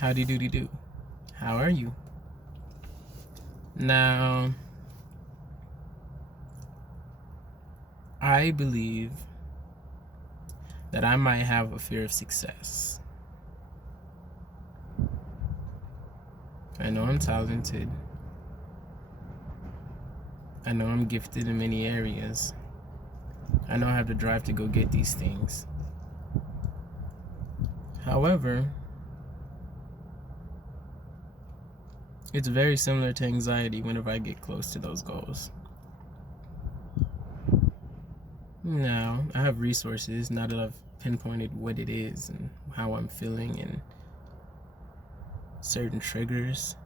Howdy doody do. How are you? Now, I believe that I might have a fear of success. I know I'm talented. I know I'm gifted in many areas. I know I have the drive to go get these things. However, it's very similar to anxiety whenever I get close to those goals. Now, I have resources now that I've pinpointed what it is and how I'm feeling and certain triggers.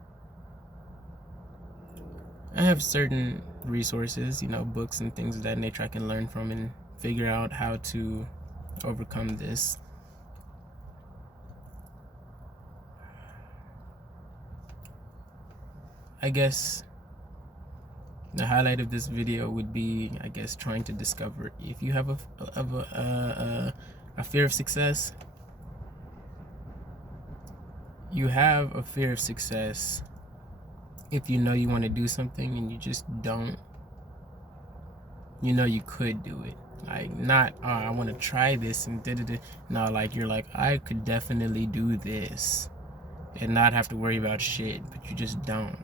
I have certain resources, books and things of that nature I can learn from and figure out how to overcome this. I guess the highlight of this video would be, trying to discover if you have a fear of success. You have a fear of success if you know you want to do something and you just don't. You could do it. Like, not, I want to try this and da-da-da. No, like, you're like, I could definitely do this and not have to worry about shit, but you just don't.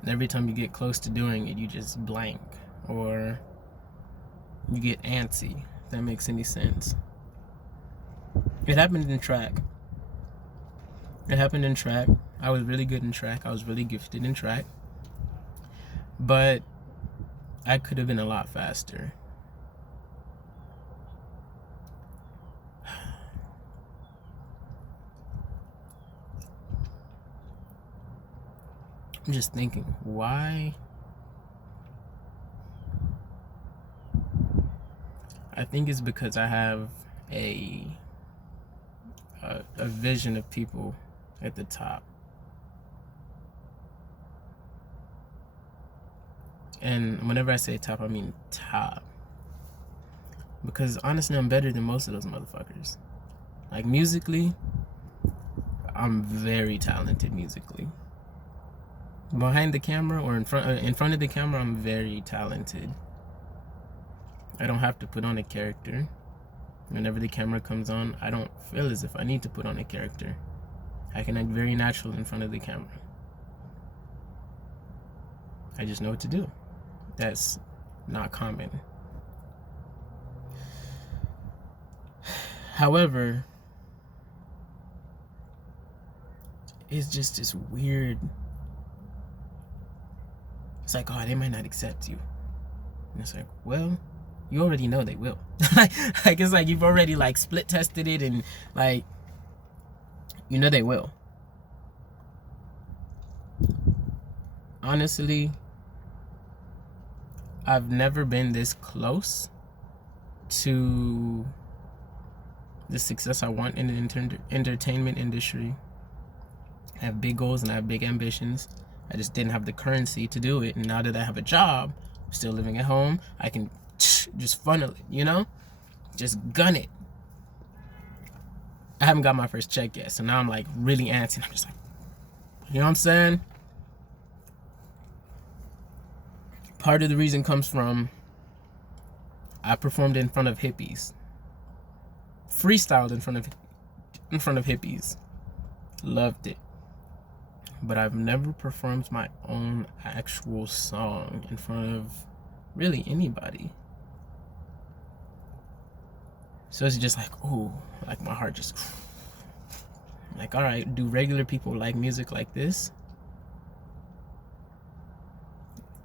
And every time you get close to doing it, you just blank or you get antsy, if that makes any sense. It happened in track. I was really good in track. I was really gifted in track. But I could have been a lot faster. I'm just thinking, why? I think it's because I have a vision of people at the top. And whenever I say top, I mean top. Because honestly, I'm better than most of those motherfuckers. Like, musically, I'm very talented musically. Behind the camera or in front of the camera, I'm very talented. I don't have to put on a character. Whenever the camera comes on, I don't feel as if I need to put on a character. I can act very natural in front of the camera. I just know what to do. That's not common. However, it's just this weird. It's like, oh, they might not accept you. And it's like, well, you already know they will. Like, it's like you've already like split tested it and like, they will. Honestly, I've never been this close to the success I want in the entertainment industry. I have big goals and I have big ambitions. I just didn't have the currency to do it. And now that I have a job, I'm still living at home, I can just funnel it, just gun it. I haven't got my first check yet, so now I'm like really antsy. I'm just like, you know what I'm saying? Part of the reason comes from I performed in front of hippies, freestyled in front of hippies, loved it. But I've never performed my own actual song in front of really anybody. So it's just like, ooh, like my heart just, like, all right, do regular people like music like this?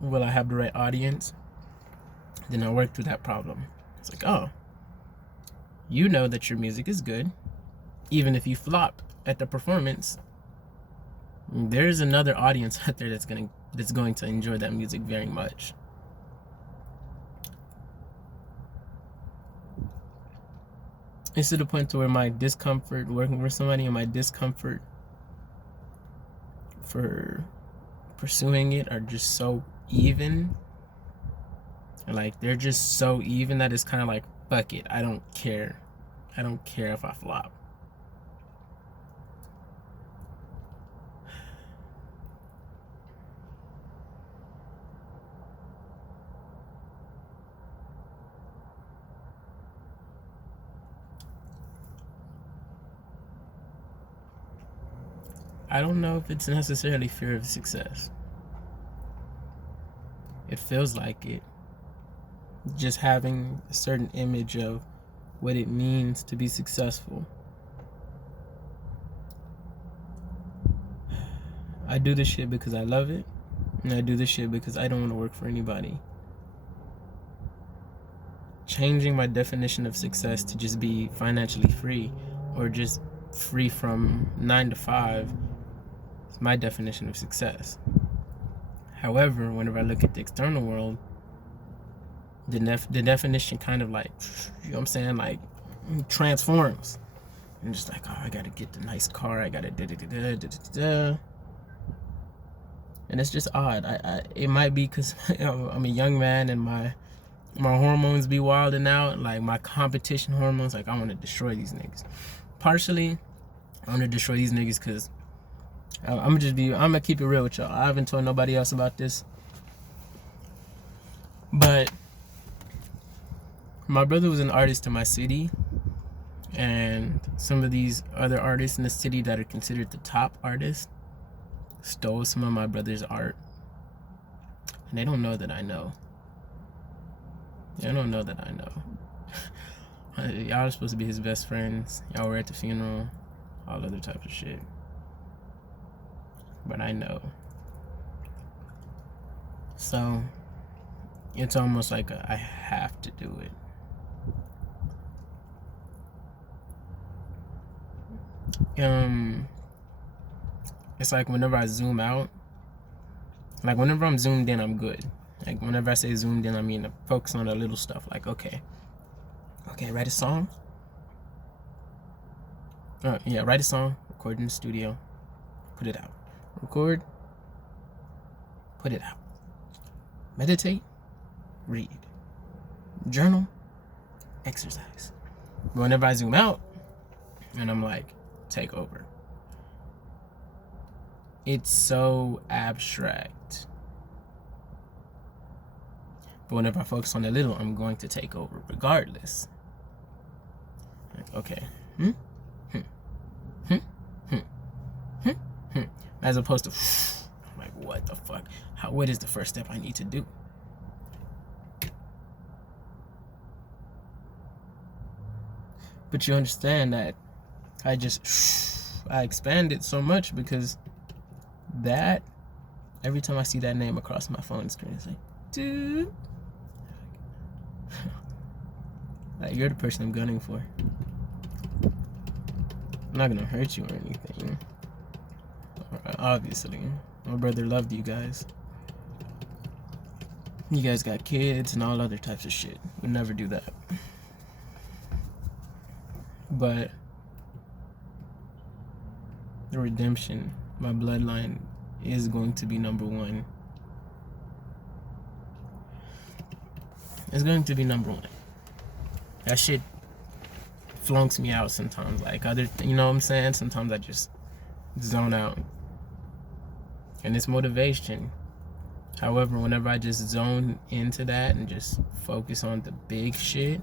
Will I have the right audience? Then I work through that problem. It's like, oh, you know that your music is good. Even if you flop at the performance, there's another audience out there that's going to enjoy that music very much. It's to the point to where my discomfort working for somebody and my discomfort for pursuing it are just so even. Like, they're just so even that it's kind of like, fuck it, I don't care. I don't care if I flop. I don't know if it's necessarily fear of success. It feels like it. Just having a certain image of what it means to be successful. I do this shit because I love it, and I do this shit because I don't want to work for anybody. Changing my definition of success to just be financially free, or just free from 9 to 5, is my definition of success. However, whenever I look at the external world, the definition kind of like, you know what I'm saying, like transforms. And just like, oh, I gotta get the nice car, I gotta da-da-da-da-da-da-da. And it's just odd. It might be because I'm a young man and my hormones be wilding out, like my competition hormones. Like, I want to destroy these niggas. Partially, I want to destroy these niggas because I'm gonna keep it real with y'all. I haven't told nobody else about this, but my brother was an artist in my city, and some of these other artists in the city that are considered the top artists stole some of my brother's art, and they don't know that I know. They don't know that I know. Y'all are supposed to be his best friends. Y'all were at the funeral, all other types of shit. But I know. So it's almost like I have to do it. It's like whenever I zoom out, like whenever I'm zoomed in, I'm good. Like whenever I say zoomed in, I mean focus on the little stuff. Like, okay, write a song. Write a song, record in the studio, put it out. Record, put it out. Meditate, read. Journal, exercise. But whenever I zoom out, and I'm like, take over. It's so abstract. But whenever I focus on the little, I'm going to take over regardless. Like, okay. As opposed to, I'm like, what the fuck? What is the first step I need to do? But you understand that I expand it so much because that, every time I see that name across my phone screen, it's like, dude. Like, you're the person I'm gunning for. I'm not gonna hurt you or anything. Obviously, my brother loved you guys. You guys got kids and all other types of shit. Would never do that. But the redemption, my bloodline, is going to be number one. It's going to be number one. That shit flunks me out sometimes. Like you know what I'm saying? Sometimes I just zone out. And it's motivation. However, whenever I just zone into that and just focus on the big shit,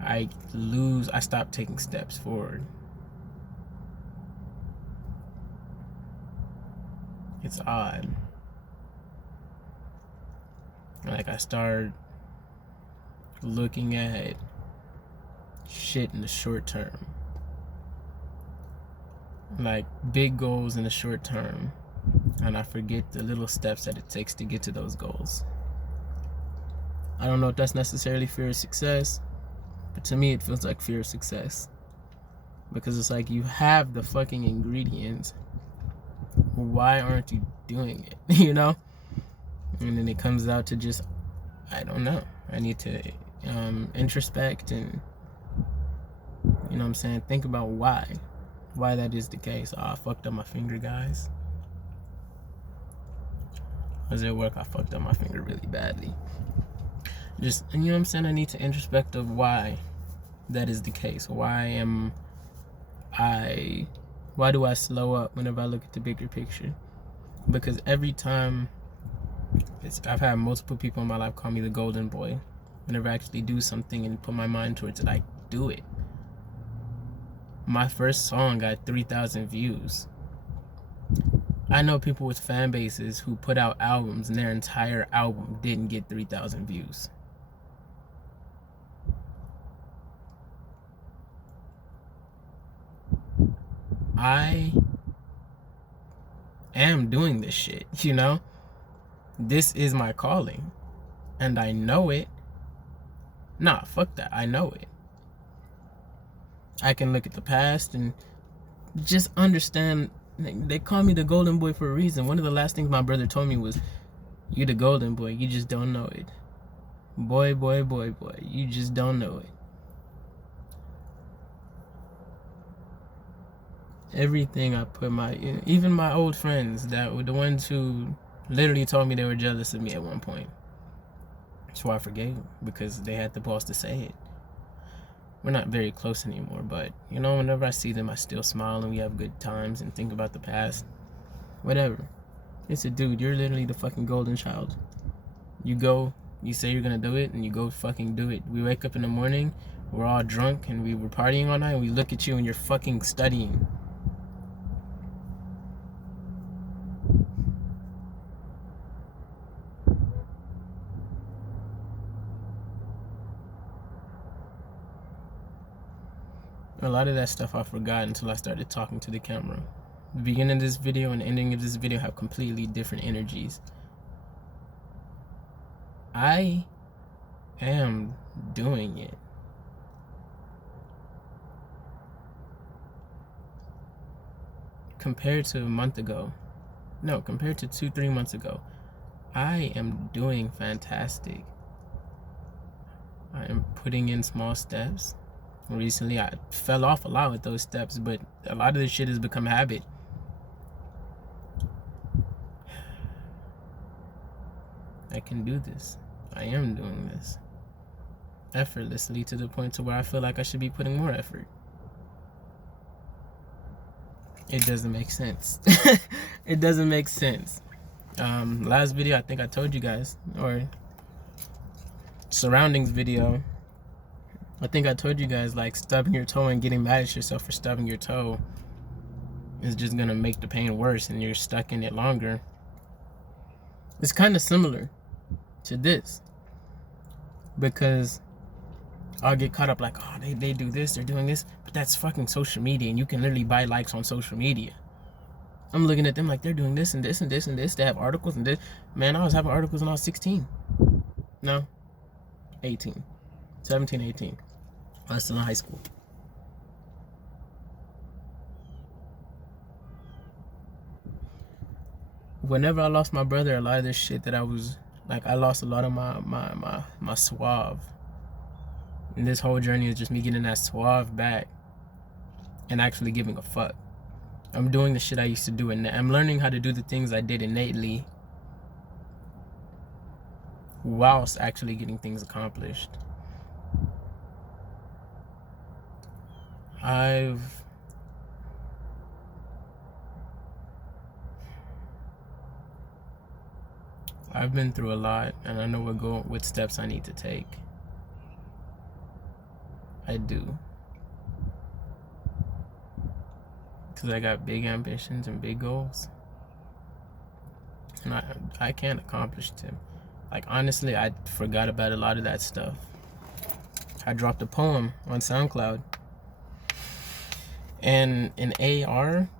I stop taking steps forward. It's odd. Like, I start looking at shit in the short term. Like, big goals in the short term. And I forget the little steps that it takes to get to those goals. I don't know if that's necessarily fear of success, but to me it feels like fear of success. Because it's like, you have the fucking ingredients. Why aren't you doing it? You know? And then it comes out to just, I don't know. I need to introspect and, you know what I'm saying, think about why that is the case. Oh, I fucked up my finger, guys. I was at work, I fucked up my finger really badly. Just, and you know what I'm saying, I need to introspect of why that is the case. Why do I slow up whenever I look at the bigger picture? Because every time, I've had multiple people in my life call me the golden boy. Whenever I actually do something and put my mind towards it, I do it. My first song got 3,000 views. I know people with fan bases who put out albums and their entire album didn't get 3,000 views. I am doing this shit, you know? This is my calling. And I know it. Nah, fuck that. I know it. I can look at the past and just understand. They call me the golden boy for a reason. One of the last things my brother told me was, "You the golden boy, you just don't know it. Boy, boy, boy, boy, you just don't know it." Everything I put even my old friends that were the ones who literally told me they were jealous of me at one point. That's why I forgave them, because they had the balls to say it. We're not very close anymore, but you know, whenever I see them, I still smile and we have good times and think about the past. Whatever. It's a dude, you're literally the fucking golden child. You go, you say you're gonna do it, and you go fucking do it. We wake up in the morning, we're all drunk and we were partying all night, and we look at you and you're fucking studying. A lot of that stuff I forgot until I started talking to the camera. The beginning of this video and the ending of this video have completely different energies. I am doing it. Compared to a month ago, no, compared to 2-3 months ago, I am doing fantastic. I am putting in small steps. Recently, I fell off a lot with those steps, but a lot of this shit has become habit. I can do this. I am doing this effortlessly, to the point to where I feel like I should be putting more effort. It doesn't make sense. It doesn't make sense. Last video, I think I told you guys, or surroundings video, I think I told you guys, like, stubbing your toe and getting mad at yourself for stubbing your toe is just gonna make the pain worse and you're stuck in it longer. It's kind of similar to this, because I'll get caught up like, oh, they do this, they're doing this, but that's fucking social media and you can literally buy likes on social media. I'm looking at them like they're doing this and this and this and this. They have articles and this. Man, I was having articles when I was 16. No, 18. 17, 18. I was still in high school. Whenever I lost my brother, a lot of this shit that I was, like, I lost a lot of my suave. And this whole journey is just me getting that suave back and actually giving a fuck. I'm doing the shit I used to do, and I'm learning how to do the things I did innately whilst actually getting things accomplished. I've been through a lot, and I know what steps I need to take. I do. Because I got big ambitions and big goals. And I can't accomplish them. Like, honestly, I forgot about a lot of that stuff. I dropped a poem on SoundCloud. And an AR,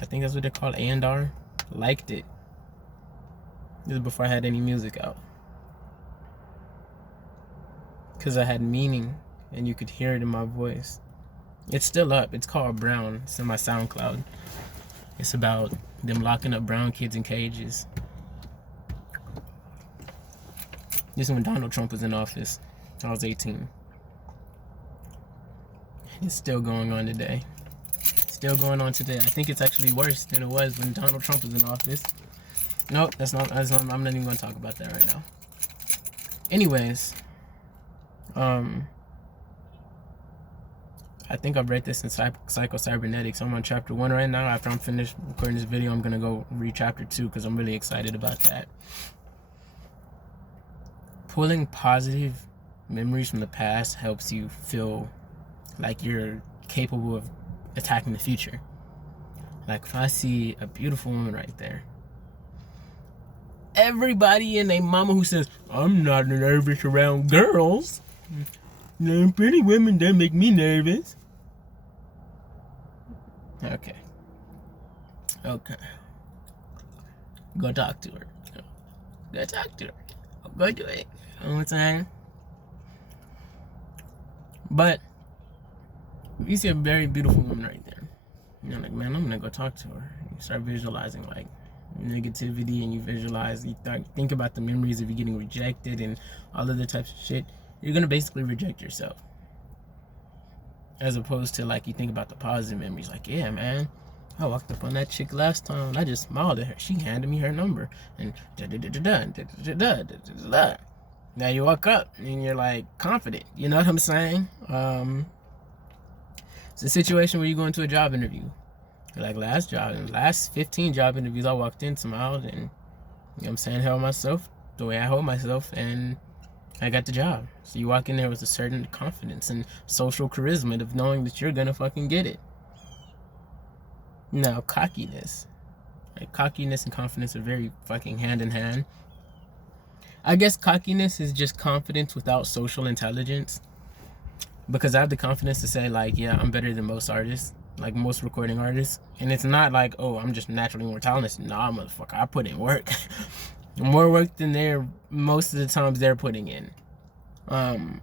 I think that's what they're called, A&R, liked it. This is before I had any music out. Because I had meaning, and you could hear it in my voice. It's still up. It's called Brown. It's in my SoundCloud. It's about them locking up brown kids in cages. This is when Donald Trump was in office. I was 18. It's still going on today. Still going on today. I think it's actually worse than it was when Donald Trump was in office. Nope, that's not. I'm not even going to talk about that right now. Anyways, I think I've read this in Psycho-Cybernetics. I'm on chapter 1 right now. After I'm finished recording this video, I'm going to go read chapter 2 because I'm really excited about that. Pulling positive memories from the past helps you feel like you're capable of attacking the future. Like if I see a beautiful woman right there, everybody and their mama who says, I'm not nervous around girls. Pretty women don't make me nervous. Okay. Go talk to her. Go talk to her. Go do it. You know what I'm saying? But you see a very beautiful woman right there. You're like, man, I'm gonna go talk to her. You start visualizing like negativity, and you visualize, you think about the memories of you getting rejected and all other types of shit. You're gonna basically reject yourself. As opposed to like you think about the positive memories, like, yeah, man, I walked up on that chick last time and I just smiled at her. She handed me her number and now you walk up and you're like confident. You know what I'm saying? It's a situation where you go into a job interview. Like last 15 job interviews, I walked in, smiled, and you know what I'm saying, held myself the way I hold myself, and I got the job. So you walk in there with a certain confidence and social charisma of knowing that you're gonna fucking get it. Now, cockiness. Like, cockiness and confidence are very fucking hand in hand. I guess cockiness is just confidence without social intelligence. Because I have the confidence to say, like, yeah, I'm better than most artists, like most recording artists. And it's not like, oh, I'm just naturally more talented. Nah, motherfucker, I put in work. More work than most of the times they're putting in. To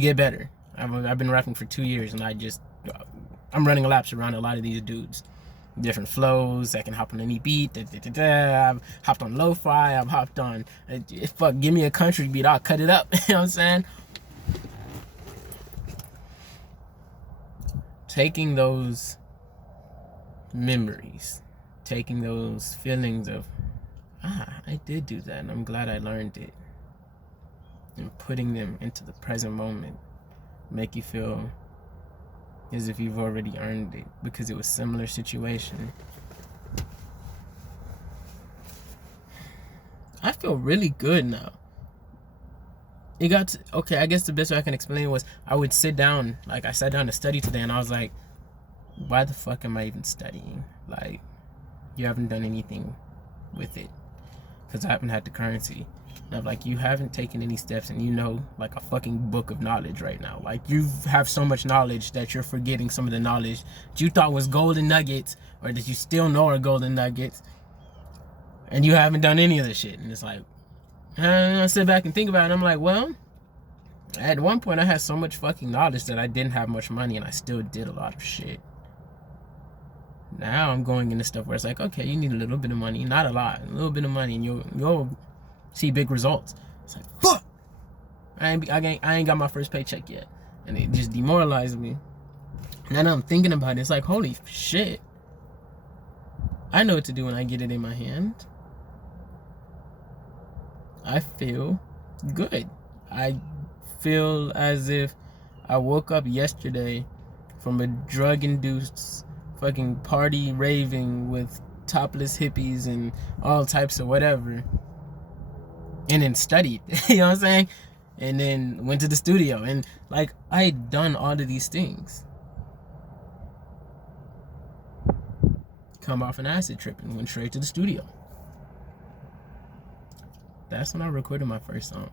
get better. I've been rapping for 2 years, and I'm running laps around a lot of these dudes. Different flows. I can hop on any beat. I've hopped on lo-fi. I've hopped on, fuck, give me a country beat, I'll cut it up. You know what I'm saying? Taking those memories, taking those feelings of, I did do that, and I'm glad I learned it, and putting them into the present moment make you feel as if you've already earned it because it was a similar situation. I feel really good now. It got to, okay, I guess the best way I can explain was I would sit down, like I sat down to study today, and I was like, why the fuck am I even studying? Like, you haven't done anything with it. Because I haven't had the currency. And I'm like, you haven't taken any steps, and you know, like a fucking book of knowledge right now. Like, you have so much knowledge that you're forgetting some of the knowledge that you thought was golden nuggets, or that you still know are golden nuggets, and you haven't done any of this shit. And it's like, and I sit back and think about it, and I'm like, well, at one point I had so much fucking knowledge that I didn't have much money, and I still did a lot of shit. Now I'm going into stuff where it's like, okay, you need a little bit of money, not a lot, a little bit of money, and you'll see big results. It's like, fuck, I ain't got my first paycheck yet, and it just demoralized me. And then I'm thinking about it, it's like, holy shit, I know what to do when I get it in my hand. I feel good. I feel as if I woke up yesterday from a drug-induced fucking party raving with topless hippies and all types of whatever, and then studied. You know what I'm saying? And then went to the studio, and like, I had done all of these things. Come off an acid trip and went straight to the studio. That's when I recorded my first song.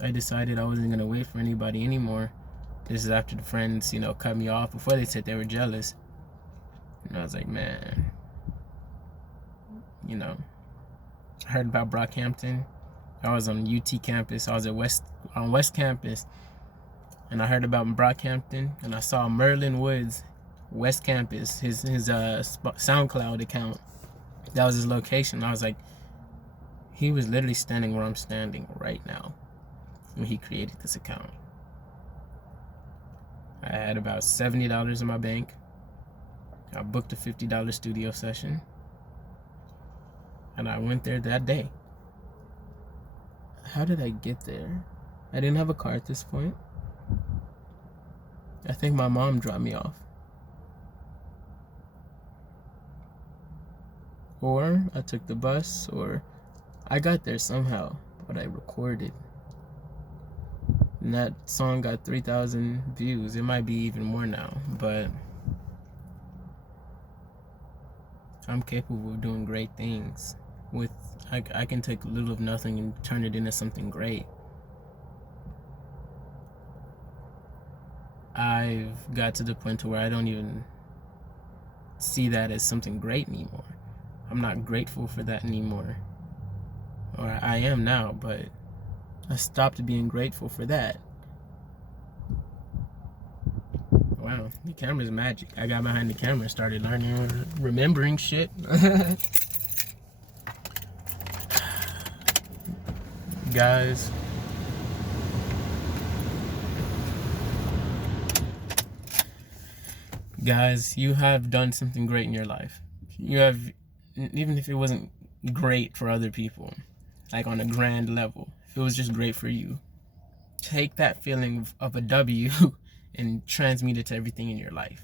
I decided I wasn't gonna wait for anybody anymore. This is after the friends, you know, cut me off before they said they were jealous. And I was like, man, you know, I heard about Brockhampton. I was on UT campus. I was on West Campus, and I heard about Brockhampton, and I saw Merlin Woods, West Campus, his SoundCloud account. That was his location. I was like, he was literally standing where I'm standing right now when he created this account. I had about $70 in my bank. I booked a $50 studio session, and I went there that day. How did I get there? I didn't have a car at this point. I think my mom dropped me off. Or I took the bus, or I got there somehow, but I recorded. And that song got 3,000 views. It might be even more now, but I'm capable of doing great things. With I can take little of nothing and turn it into something great. I've got to the point to where I don't even see that as something great anymore. I'm not grateful for that anymore. Or I am now, but I stopped being grateful for that. Wow, the camera's magic. I got behind the camera and started learning, remembering shit. Guys, you have done something great in your life. You have, even if it wasn't great for other people, like on a grand level, if it was just great for you, take that feeling of a W and transmute it to everything in your life.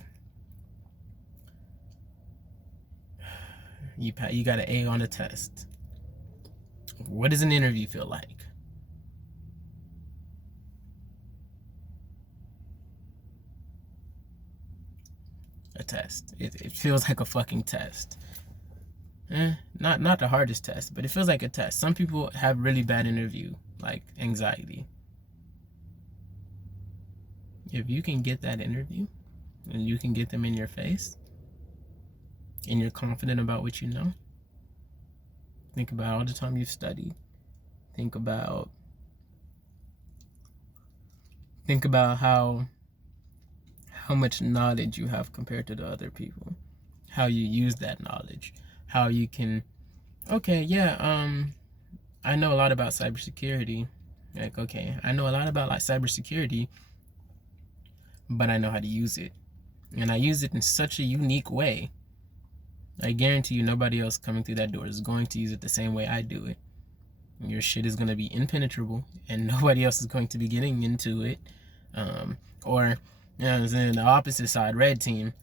You got an A on a test. What does an interview feel like? A test. It feels like a fucking test. Not the hardest test, but it feels like a test. Some people have really bad interview, like anxiety. If you can get that interview and you can get them in your face and you're confident about what you know, think about all the time you've studied. Think about how much knowledge you have compared to the other people. How you use that knowledge. How you can, okay, yeah, I know a lot about cybersecurity. Like, okay, I know a lot about like cybersecurity, but I know how to use it. And I use it in such a unique way. I guarantee you nobody else coming through that door is going to use it the same way I do it. Your shit is going to be impenetrable and nobody else is going to be getting into it. Or, you know, the opposite side, red team.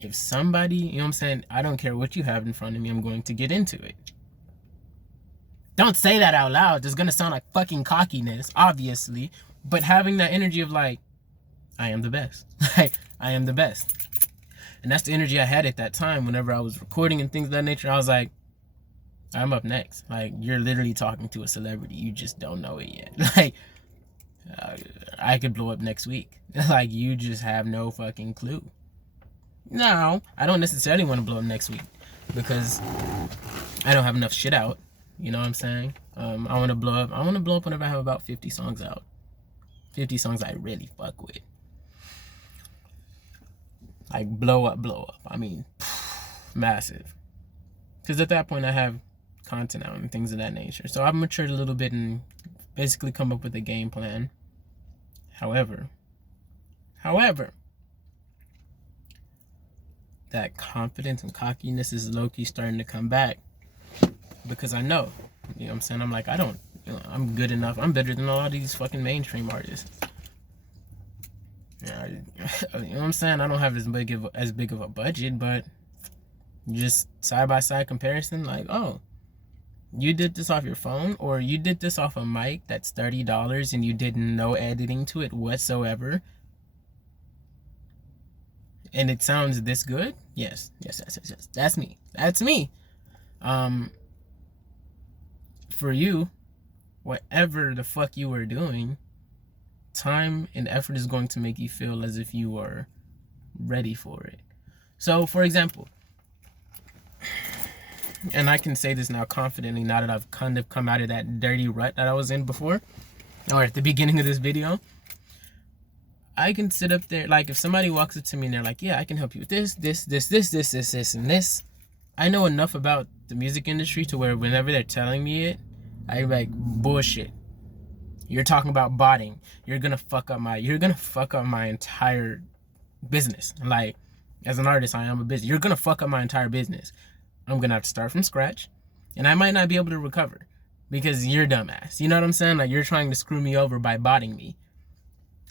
If somebody, you know what I'm saying, I don't care what you have in front of me, I'm going to get into it. Don't say that out loud. It's going to sound like fucking cockiness, obviously. But having that energy of like, I am the best. Like, I am the best. And that's the energy I had at that time whenever I was recording and things of that nature. I was like, I'm up next. Like, you're literally talking to a celebrity. You just don't know it yet. Like, I could blow up next week. Like, you just have no fucking clue. Now, I don't necessarily want to blow up next week because I don't have enough shit out. You know what I'm saying? I want to blow up whenever I have about 50 songs out. 50 songs I really fuck with. Like, blow up. I mean, massive. Because at that point, I have content out and things of that nature. So I've matured a little bit and basically come up with a game plan. However, that confidence and cockiness is low-key starting to come back because I know, you know what I'm saying? I'm like, I'm good enough. I'm better than a lot of these fucking mainstream artists. Yeah, you know what I'm saying? I don't have as big of a budget, but just side-by-side comparison, like, oh, you did this off your phone, or you did this off a mic that's $30 and you did no editing to it whatsoever, and it sounds this good? Yes. That's me. For you, whatever the fuck you were doing, time and effort is going to make you feel as if you are ready for it. So, for example, and I can say this now confidently now that I've kind of come out of that dirty rut that I was in before, or at the beginning of this video, I can sit up there, like if somebody walks up to me and they're like, yeah, I can help you with this, and this. I know enough about the music industry to where whenever they're telling me it, I'm like, bullshit. You're talking about botting. You're gonna fuck up my entire business. Like, as an artist, I am a business. You're gonna fuck up my entire business. I'm gonna have to start from scratch, and I might not be able to recover because you're dumbass. You know what I'm saying? Like, you're trying to screw me over by botting me.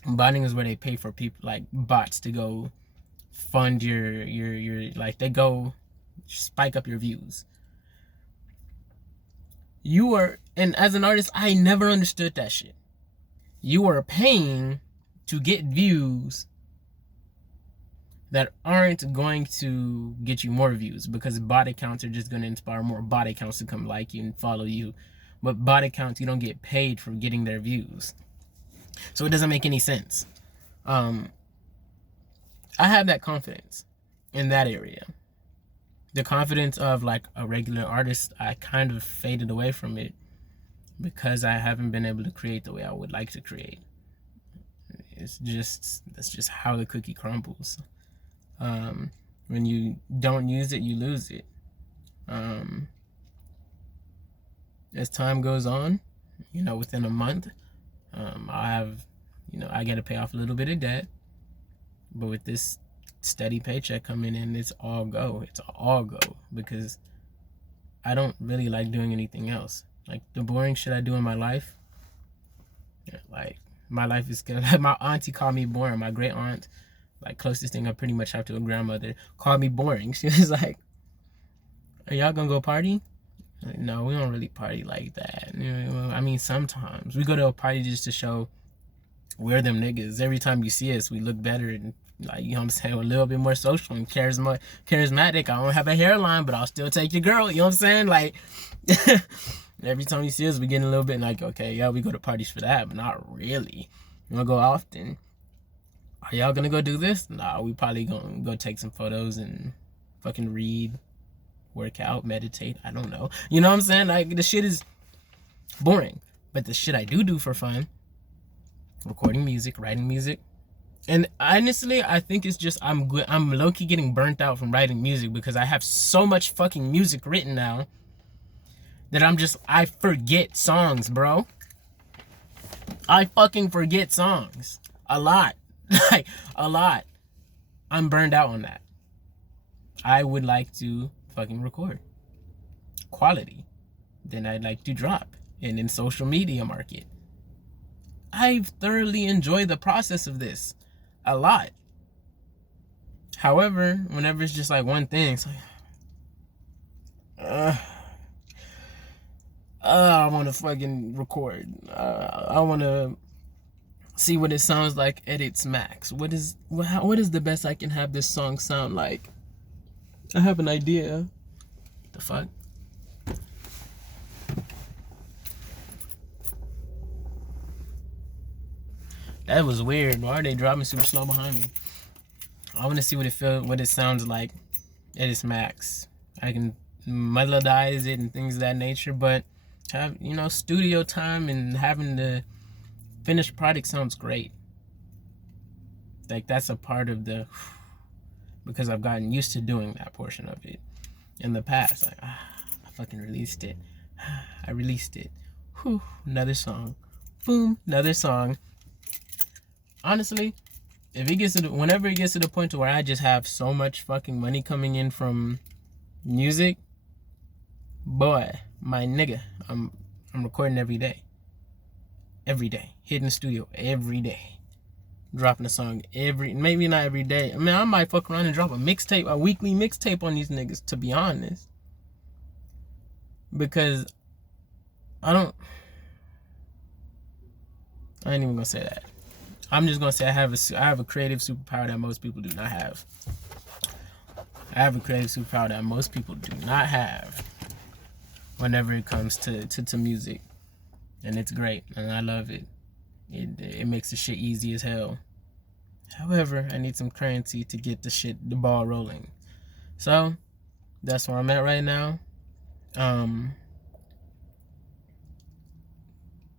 And botting is where they pay for people like bots to go fund your like, they go spike up your views. And as an artist, I never understood that shit. You are paying to get views that aren't going to get you more views, because body counts are just going to inspire more body counts to come like you and follow you. But body counts, you don't get paid for getting their views. So it doesn't make any sense. I have that confidence in that area. The confidence of like a regular artist, I kind of faded away from it because I haven't been able to create the way I would like to create. That's just how the cookie crumbles. When you don't use it, you lose it. As time goes on, within a month, I have, I got to pay off a little bit of debt, but with this steady paycheck coming in, it's all go. It's all go, because I don't really like doing anything else. Like the boring shit I do in my life, like my life is good. My auntie called me boring. My great aunt, like closest thing I pretty much have to a grandmother, called me boring. She was like, "Are y'all gonna go party?" Like, no, we don't really party like that. I mean, sometimes we go to a party just to show we're them niggas. Every time you see us, we look better and, like, you know what I'm saying, a little bit more social and charismatic. I don't have a hairline, but I'll still take your girl. You know what I'm saying? Like, every time you see us, we get a little bit like, okay, yeah, we go to parties for that, but not really. We don't go often. Are y'all gonna go do this? Nah, we probably gonna go take some photos and fucking read, work out, meditate. I don't know. You know what I'm saying? Like, the shit is boring. But the shit I do for fun, recording music, writing music. And honestly, I think it's just I'm low-key getting burnt out from writing music, because I have so much fucking music written now that I forget songs, bro. I fucking forget songs. A lot. Like, a lot. I'm burned out on that. I would like to fucking record quality. Then I'd like to drop. And in social media market. I've thoroughly enjoyed the process of this. A lot. However, whenever it's just like one thing, it's like, I want to fucking record. I want to see what it sounds like at its max. What is the best I can have this song sound like? I have an idea. The fuck? That was weird. Why are they driving super slow behind me? I want to see what it sounds like at its max. I can melodize it and things of that nature, but have, studio time and having the finished product sounds great. Like, that's a part of because I've gotten used to doing that portion of it in the past. Like, I fucking released it. I released it. Whew, another song. Boom, another song. Honestly, whenever it gets to the point to where I just have so much fucking money coming in from music, boy, my nigga, I'm recording every day. Every day. Hitting the studio every day. Dropping a song maybe not every day. I mean, I might fuck around and drop a weekly mixtape on these niggas, to be honest. Because I ain't even gonna say that. I'm just gonna say I have a creative superpower that most people do not have. I have a creative superpower that most people do not have whenever it comes to music. And it's great, and I love it. It makes the shit easy as hell. However, I need some currency to get the ball rolling. So, that's where I'm at right now.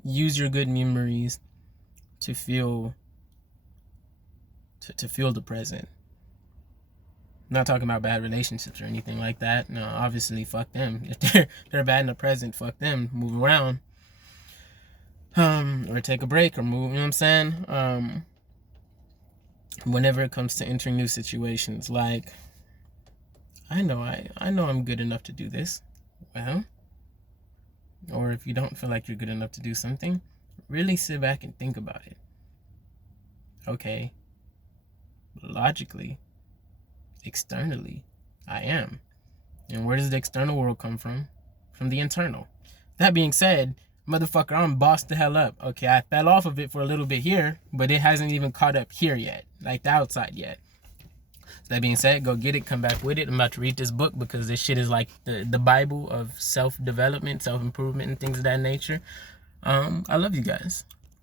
Use your good memories to feel the present. I'm not talking about bad relationships or anything like that. No, obviously, fuck them. If they're bad in the present, fuck them. Move around. Or take a break or move, you know what I'm saying? Whenever it comes to entering new situations, like, I know I'm good enough to do this. Well, or if you don't feel like you're good enough to do something, really sit back and think about it. Okay, logically, externally, I am. And where does the external world come from? From the internal. That being said, motherfucker, I'm bossed the hell up. Okay, I fell off of it for a little bit here, but it hasn't even caught up here yet, like the outside yet. that being said, go get it, come back with it. I'm about to read this book because this shit is like the Bible of self-development, self-improvement, and things of that nature. I love you guys.